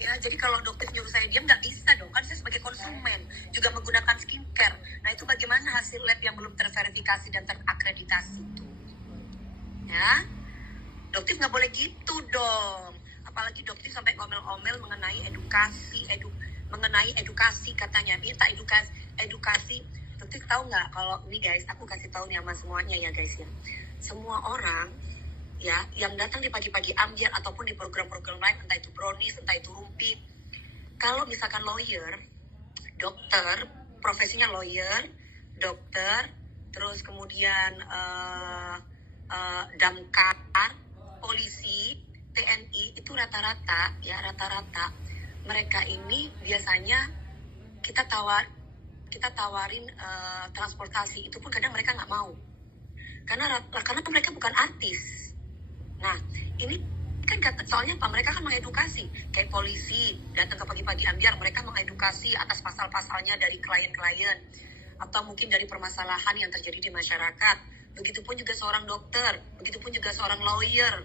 Ya, jadi kalau dokter nyuruh saya diam nggak bisa dong, kan saya sebagai konsumen juga menggunakan skincare. Nah itu bagaimana hasil lab yang belum terverifikasi dan terakreditasi itu? Ya, dokter nggak boleh gitu dong. Apalagi dokter sampai ngomel-ngomel mengenai mengenai edukasi katanya, minta edukasi. Dokter tahu nggak kalau ini guys, aku kasih tahu nih sama semuanya ya guys ya. Semua orang ya yang datang di pagi-pagi ambiar ataupun di program-program lain, entah itu brownies, entah itu rumpi, kalau misalkan lawyer, dokter, profesinya lawyer, dokter, terus kemudian damkar, polisi, TNI, itu rata-rata mereka ini biasanya kita tawarin transportasi, itu pun kadang mereka nggak mau karena mereka bukan artis. Nah, ini kan soalnya apa? Mereka kan mengedukasi. Kayak polisi datang ke pagi-pagi ambiar, mereka mengedukasi atas pasal-pasalnya dari klien-klien atau mungkin dari permasalahan yang terjadi di masyarakat. Begitupun juga seorang dokter, begitupun juga seorang lawyer.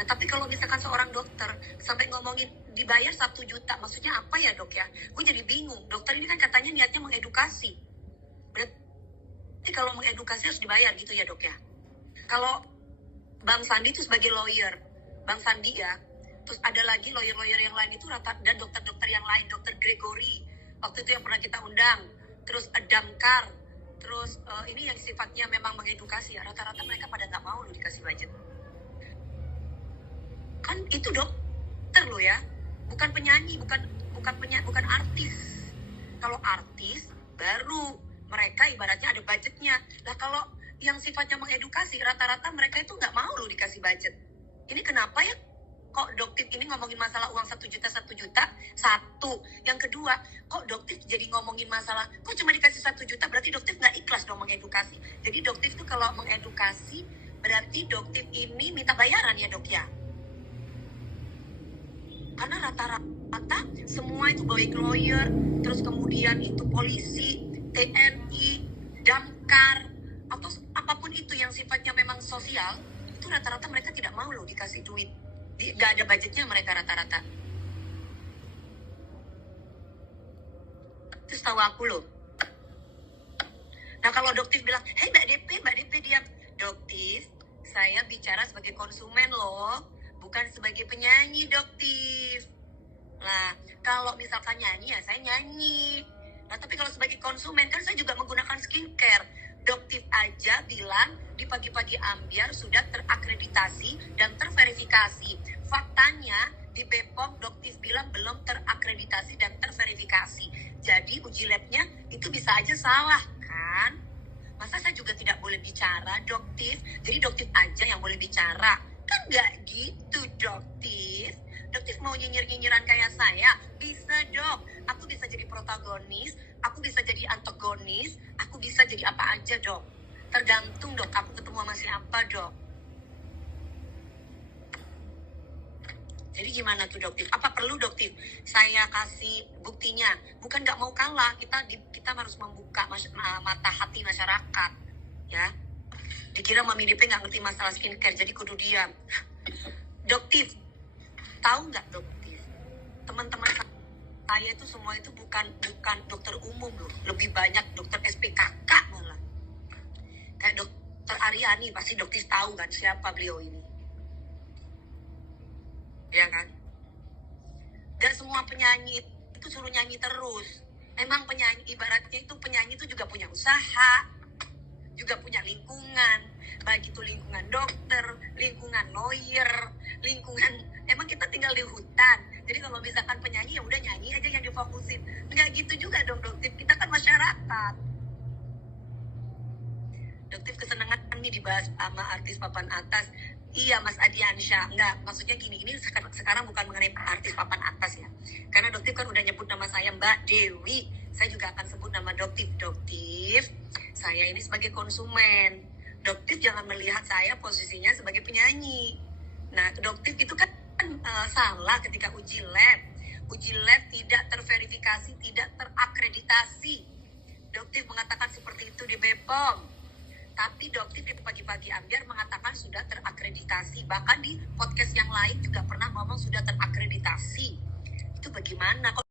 Nah, tapi kalau misalkan seorang dokter sampai ngomongin dibayar 1 juta, maksudnya apa ya dok ya? Gue jadi bingung. Dokter ini kan katanya niatnya mengedukasi. Berarti kalau mengedukasi harus dibayar gitu ya dok ya? Kalau Bang Sandi itu sebagai lawyer, Bang Sandi ya. Terus ada lagi lawyer-lawyer yang lain itu dan dokter-dokter yang lain, Dokter Gregory, waktu itu yang pernah kita undang. Terus Damkar, terus ini yang sifatnya memang mengedukasi ya. Rata-rata mereka pada nggak mau loh dikasih budget. Kan itu dokter loh ya, bukan penyanyi, bukan artis. Kalau artis baru mereka ibaratnya ada budgetnya. Lah kalau yang sifatnya mengedukasi, rata-rata mereka itu nggak mau loh dikasih budget. Ini kenapa ya kok dokter ini ngomongin masalah uang 1 juta, satu. Yang kedua, kok dokter jadi ngomongin masalah, kok cuma dikasih 1 juta, berarti dokter nggak ikhlas dong mengedukasi. Jadi dokter itu kalau mengedukasi, berarti dokter ini minta bayaran ya dok ya. Karena rata-rata semua itu baik lawyer, terus kemudian itu polisi, TNI, damkar, atau apapun itu yang sifatnya memang sosial, itu rata-rata mereka tidak mau loh dikasih duit. Gak ada budgetnya mereka rata-rata. Terus tahu aku loh. Nah kalau dokter bilang, hei Mbak DP diam. Dokter, saya bicara sebagai konsumen loh, bukan sebagai penyanyi dokter. Nah kalau misalkan nyanyi ya saya nyanyi. Nah tapi kalau sebagai konsumen kan saya juga menggunakan skincare. Dokter aja bilang di pagi-pagi ambiar sudah terakreditasi dan terverifikasi. Faktanya di BPOM dokter bilang belum terakreditasi dan terverifikasi. Jadi uji labnya itu bisa aja salah kan? Masa saya juga tidak boleh bicara dokter? Jadi dokter aja yang boleh bicara. Kan nggak gitu dokter. Dokter mau nyinyir-nyinyiran kayak saya? Bisa dong. Aku bisa jadi protagonis, aku bisa jadi antagonis, aku bisa jadi apa aja dok. Tergantung dok, aku ketemu sama siapa dok. Jadi gimana tuh dokter? Apa perlu dokter saya kasih buktinya? Bukan nggak mau kalah, kita harus membuka mata hati masyarakat, ya. Dikira Mami DP nggak ngerti masalah skincare, jadi kudu diam. Dokter, tahu nggak dokter? Teman-teman saya itu semua itu bukan dokter umum loh, lebih banyak dokter SPKK malah. Kayak dokter Aryani, pasti dokter tahu kan siapa beliau ini, ya kan? Dan semua penyanyi itu suruh nyanyi terus. Emang penyanyi ibaratnya itu penyanyi itu juga punya usaha, juga punya lingkungan, baik itu lingkungan dokter, lingkungan lawyer, lingkungan emang kita tinggal di hutan. Jadi kalau misalkan penyanyi ya udah nyanyi aja yang difokusin. Enggak gitu juga dong dokter, kita kan masyarakat. Dokter kesenangan nih dibahas sama artis papan atas. Iya Mas Adiansyah, enggak, maksudnya gini, ini sekarang bukan mengenai artis papan atas ya. Karena dokter kan udah nyebut nama saya Mbak Dewi, saya juga akan sebut nama dokter. Saya ini sebagai konsumen. Dokter jangan melihat saya posisinya sebagai penyanyi. Nah, dokter itu kan salah ketika uji lab. Uji lab tidak terverifikasi, tidak terakreditasi. Dokter mengatakan seperti itu di BPOM. Tapi dokter di pagi-pagi ambiar mengatakan sudah terakreditasi. Bahkan di podcast yang lain juga pernah ngomong sudah terakreditasi. bagaimana? Kok